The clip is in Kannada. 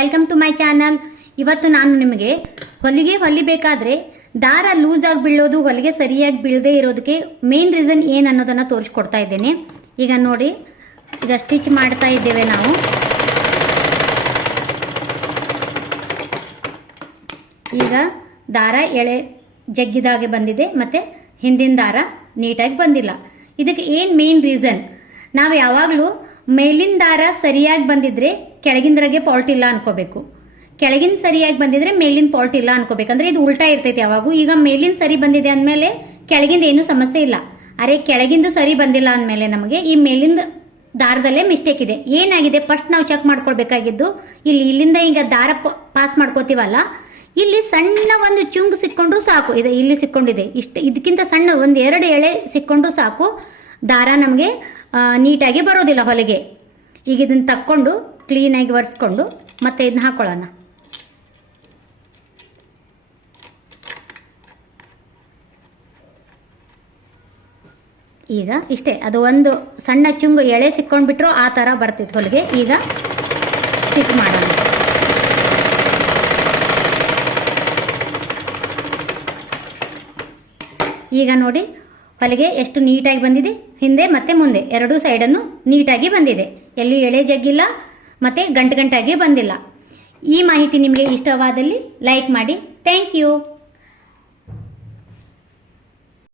Welcome to my channel. ಇವತ್ತು ನಾನು ನಿಮಗೆ ಹೊಲಿಗೆ ಹೊಲಿಬೇಕಾದ್ರೆ ದಾರ ಲೂಸ್ ಆಗಿ ಬೀಳೋದು, ಹೊಲಿಗೆ ಸರಿಯಾಗಿ ಬೀಳದೇ ಇರೋದಕ್ಕೆ ಮೇನ್ ರೀಸನ್ ಏನು ಅನ್ನೋದನ್ನು ತೋರಿಸ್ಕೊಡ್ತಾ ಇದ್ದೇನೆ. ಈಗ ನೋಡಿ, ಈಗ ಸ್ಟಿಚ್ ಮಾಡ್ತಾ ಇದ್ದೇವೆ ನಾವು. ಈಗ ದಾರ ಎಳೆ ಜಗ್ಗಿದಾಗೆ ಬಂದಿದೆ ಮತ್ತು ಹಿಂದಿನ ದಾರ ನೀಟಾಗಿ ಬಂದಿಲ್ಲ. ಇದಕ್ಕೆ ಏನು ಮೇನ್ ರೀಸನ್? ನಾವು ಯಾವಾಗಲೂ ಮೇಲಿನ ದಾರ ಸರಿಯಾಗಿ ಬಂದಿದ್ರೆ ಕೆಳಗಿಂದ್ರಾಗೆ ಪಾಲ್ಟ್ ಇಲ್ಲ ಅನ್ಕೋಬೇಕು, ಕೆಳಗಿನ ಸರಿಯಾಗಿ ಬಂದಿದ್ರೆ ಮೇಲಿನ ಪಾಲ್ಟ್ ಇಲ್ಲ ಅನ್ಕೋಬೇಕಂದ್ರೆ ಇದು ಉಲ್ಟಾ ಇರ್ತೈತಿ ಯಾವಾಗೂ. ಈಗ ಮೇಲಿನ ಸರಿ ಬಂದಿದೆ ಅಂದಮೇಲೆ ಕೆಳಗಿಂದ ಏನೂ ಸಮಸ್ಯೆ ಇಲ್ಲ. ಅರೆ ಕೆಳಗಿಂದು ಸರಿ ಬಂದಿಲ್ಲ ಅಂದಮೇಲೆ ನಮಗೆ ಈ ಮೇಲಿಂದ ದಾರದಲ್ಲೇ ಮಿಸ್ಟೇಕ್ ಇದೆ. ಏನಾಗಿದೆ ಫಸ್ಟ್ ನಾವು ಚೆಕ್ ಮಾಡ್ಕೊಳ್ಬೇಕಾಗಿದ್ದು, ಇಲ್ಲಿಂದ ಈಗ ದಾರ ಪಾಸ್ ಮಾಡ್ಕೋತೀವಲ್ಲ, ಇಲ್ಲಿ ಸಣ್ಣ ಒಂದು ಚುಂಗು ಸಿಕ್ಕೊಂಡ್ರು ಸಾಕು. ಇದು ಇಲ್ಲಿ ಸಿಕ್ಕೊಂಡಿದೆ, ಇದಕ್ಕಿಂತ ಸಣ್ಣ ಒಂದು 2 ಎಳೆ ಸಿಕ್ಕೊಂಡ್ರು ಸಾಕು, ದಾರ ನಮಗೆ ನೀಟಾಗಿ ಬರೋದಿಲ್ಲ ಹೊಲಿಗೆ. ಈಗ ಇದನ್ನು ತಕ್ಕೊಂಡು ಕ್ಲೀನಾಗಿ ಒರೆಸ್ಕೊಂಡು ಮತ್ತೆ ಇದನ್ನ ಹಾಕೊಳ್ಳೋಣ. ಈಗ ಇಷ್ಟೇ, ಅದು ಒಂದು ಸಣ್ಣ ಚುಂಗು ಎಳೆ ಸಿಕ್ಕೊಂಡ್ಬಿಟ್ರು ಆ ಥರ ಬರ್ತಿತ್ತು ಹೊಲಿಗೆ. ಈಗ ಸ್ಟಿಚ್ ಮಾಡೋಣ. ಈಗ ನೋಡಿ ಹೊಲಿಗೆ ಎಷ್ಟು ನೀಟಾಗಿ ಬಂದಿದೆ, ಹಿಂದೆ ಮತ್ತು ಮುಂದೆ ಎರಡೂ ಸೈಡನ್ನು ನೀಟಾಗಿ ಬಂದಿದೆ, ಎಲ್ಲಿ ಎಳೆ ಜಗ್ಗಿಲ್ಲ ಮತ್ತು ಗಂಟಾಗಿ ಬಂದಿಲ್ಲ. ಈ ಮಾಹಿತಿ ನಿಮಗೆ ಇಷ್ಟವಾದಲ್ಲಿ ಲೈಕ್ ಮಾಡಿ. Thank you.